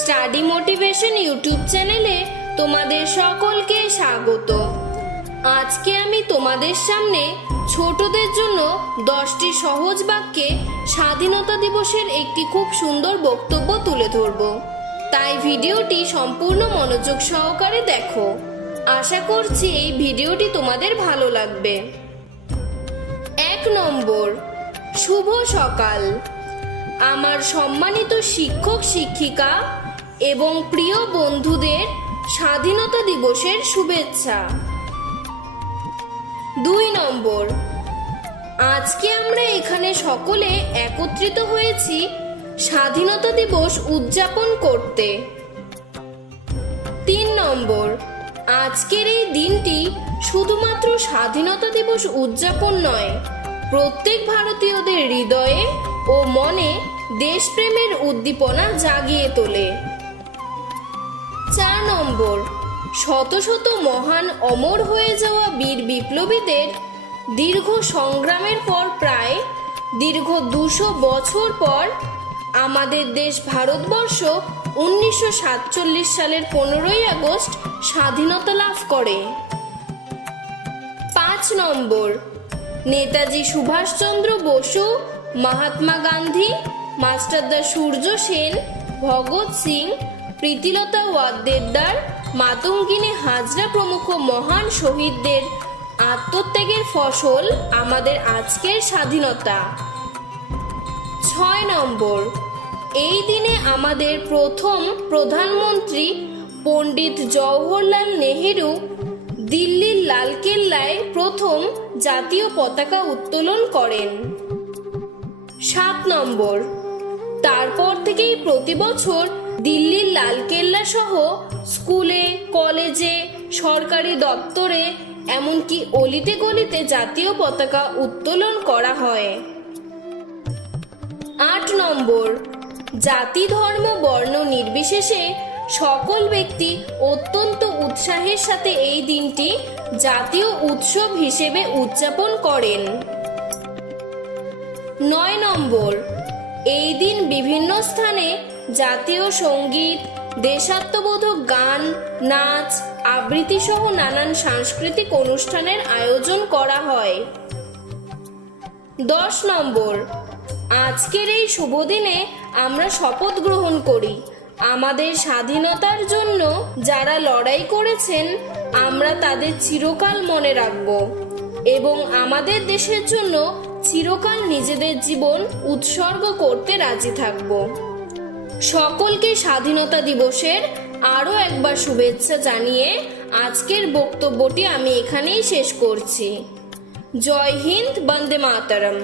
Study motivation YouTube চ্যানেলে তোমাদের সকলকে স্বাগত। আজকে আমি তোমাদের সামনে ছোটদের জন্য দশটি সহজ বাক্যে স্বাধীনতা দিবসের একটি খুব সুন্দর বক্তব্য তুলে ধরব। তাই ভিডিওটি সম্পূর্ণ মনোযোগ সহকারে দেখো। আশা করছি এই ভিডিওটি তোমাদের ভালো লাগবে। এক নম্বর, শুভ সকাল। আমার সম্মানিত শিক্ষক শিক্ষিকা এবং প্রিয় বন্ধুদের স্বাধীনতা দিবসের শুভেচ্ছা। দুই নম্বর, আজকে আমরা এখানে সকলে একত্রিত হয়েছি স্বাধীনতা দিবস উদযাপন করতে। তিন নম্বর, আজকের এই দিনটি শুধুমাত্র স্বাধীনতা দিবস উদযাপন নয়, প্রত্যেক ভারতীয়দের হৃদয়ে ও মনে দেশপ্রেমের উদ্দীপনা জাগিয়ে তোলে। চার নম্বর। শত শত মহান অমর হয়ে যাওয়া বীর বিপ্লবীদের দীর্ঘ সংগ্রামের পর প্রায় দীর্ঘ দুশো বছর পর আমাদের দেশ ভারতবর্ষ উনিশশো সাতচল্লিশ সালের পনেরোই আগস্ট স্বাধীনতা লাভ করে। পাঁচ নম্বর, নেতাজি সুভাষচন্দ্র বসু, মহাত্মা গান্ধী মাস্টারদা সূর্য সেন, ভগৎ সিং প্রীতিলতা ওয়াদ্দেদার মাতঙ্গিনী হাজরা প্রমুখ মহান শহীদদের আত্মত্যাগের ফসল আমাদের আজকের স্বাধীনতা। ছয় নম্বর, এই দিনে আমাদের প্রথম প্রধানমন্ত্রী পণ্ডিত জওহরলাল নেহেরু দিল্লির লালকেল্লায় প্রথম জাতীয় পতাকা উত্তোলন করেন। সাত নম্বর, তারপর থেকেই প্রতি বছর দিল্লির লালকেল্লা সহ স্কুলে, কলেজে, সরকারি দপ্তরে, এমনকি অলিতে গলিতে জাতীয় পতাকা উত্তোলন করা হয়। আট নম্বর, জাতি, ধর্ম, বর্ণ নির্বিশেষে সকল ব্যক্তি অত্যন্ত উৎসাহের সাথে এই দিনটি জাতীয় উৎসব হিসেবে উদযাপন করেন। নয় নম্বর, এই দিন বিভিন্ন স্থানে জাতীয় সংগীত, দেশাত্মবোধক গান, নাচ আবৃত্তি সহ নানান সাংস্কৃতিক অনুষ্ঠানের আয়োজন করা হয়। দশ নম্বর, আজকের এই শুভ দিনে আমরা শপথ গ্রহণ করি। আমাদের স্বাধীনতার জন্য যারা লড়াই করেছেন, আমরা তাদের চিরকাল মনে রাখব এবং আমাদের দেশের জন্য চিরকাল নিজেদের জীবন উৎসর্গ করতে রাজি থাকব। সকলকে স্বাধীনতা দিবসের আরও একবার শুভেচ্ছা জানিয়ে আজকের বক্তব্যটি আমি এখানেই শেষ করছি। জয় হিন্দ, বন্দে মাতরম।